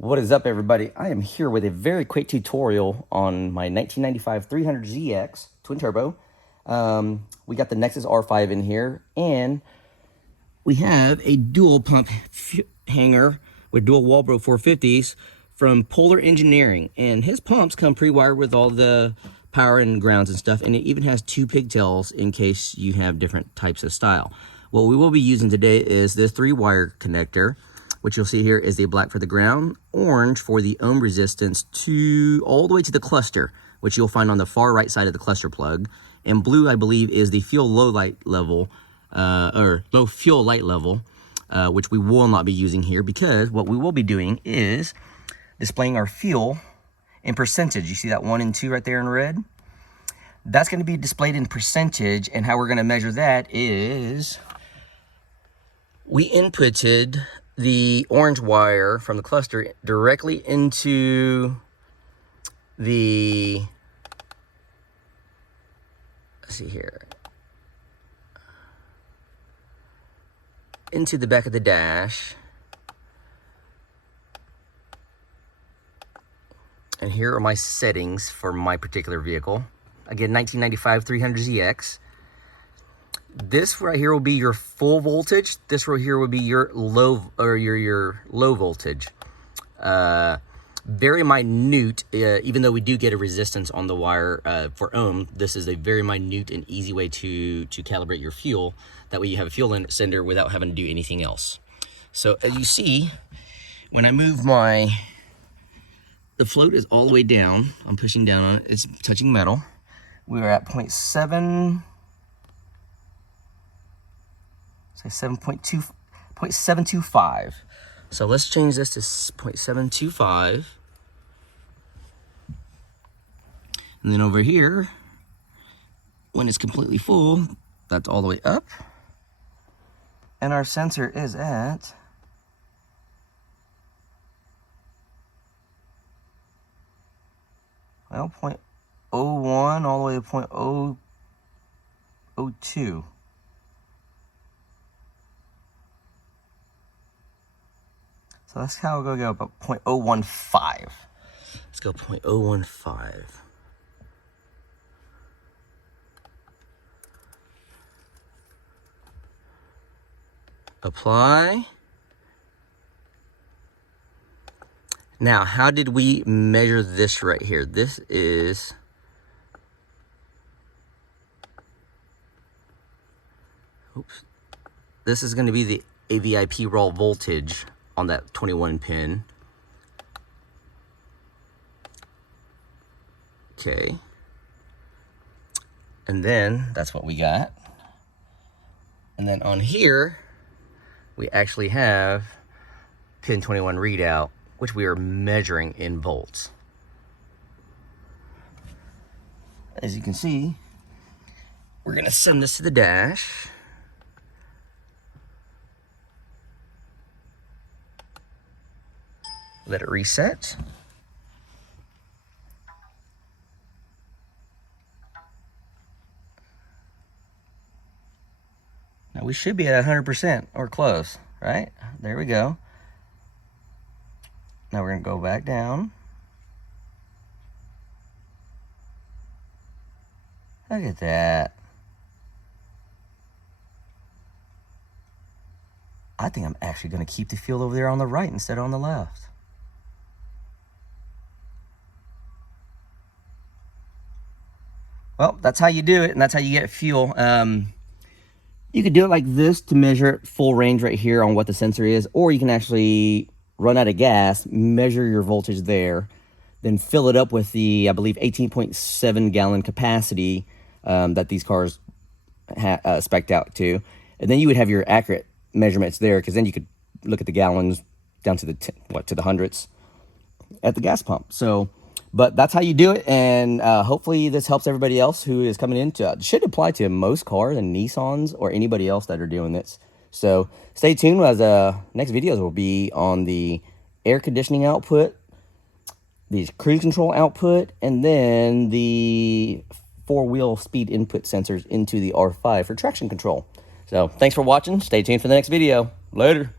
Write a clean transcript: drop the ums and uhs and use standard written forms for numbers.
What is up, everybody? I am here with a very quick tutorial on my 1995 300ZX twin turbo. We got the Nexus R5 in here, and we have a dual pump hanger with dual Walboro 450s from Polar Engineering, and his pumps come pre-wired with all the power and grounds and stuff, and it even has two pigtails in case you have different types of style. What we will be using today is this 3-wire connector, which you'll see here is the black for the ground, orange for the ohm resistance to all the way to the cluster, which you'll find on the far right side of the cluster plug, and blue, I believe, is the fuel low light level, or low fuel light level, which we will not be using here, because what we will be doing is displaying our fuel in percentage. You see that 1 and 2 right there in red? That's going to be displayed in percentage, and how we're going to measure that is we inputted the orange wire from the cluster directly into the, let's see here, into the back of the dash. And here are my settings for my particular vehicle. Again, 1995 300ZX. This right here will be your full voltage. This right here would be your low, or your low voltage. Very minute, even though we do get a resistance on the wire for ohm. This is a very minute and easy way to calibrate your fuel. That way you have a fuel sender without having to do anything else. So as you see, when I move the float is all the way down. I'm pushing down on it. It's touching metal. We are at 0.7. Say 0.725. So let's change this to 0.725. And then over here, when it's completely full, that's all the way up. And our sensor is at 0.01 all the way to 0.002. So that's how we're going to go about 0.015. Let's go 0.015. Apply. Now, how did we measure this right here? This is this is going to be the AVIP raw voltage on that 21 pin. Okay. And then that's what we got. And then on here, we actually have pin 21 readout, which we are measuring in volts. As you can see, we're going to send this to the dash. Let it reset. Now we should be at 100% or close, right? There we go. Now we're going to go back down. Look at that. I think I'm actually going to keep the fuel over there on the right instead of on the left. Well, that's how you do it, and that's how you get fuel. You could do it like this to measure full range right here on what the sensor is, or you can actually run out of gas, measure your voltage there, then fill it up with the, I believe, 18.7 gallon capacity that these cars spec'd out to. And then you would have your accurate measurements there, because then you could look at the gallons down to the, to the hundredths at the gas pump. So, but that's how you do it, and hopefully this helps everybody else who is coming into it. Should apply to most cars and Nissans or anybody else that are doing this. So stay tuned, as next videos will be on the air conditioning output, the cruise control output, and then the 4-wheel speed input sensors into the R5 for traction control. So thanks for watching. Stay tuned for the next video. Later.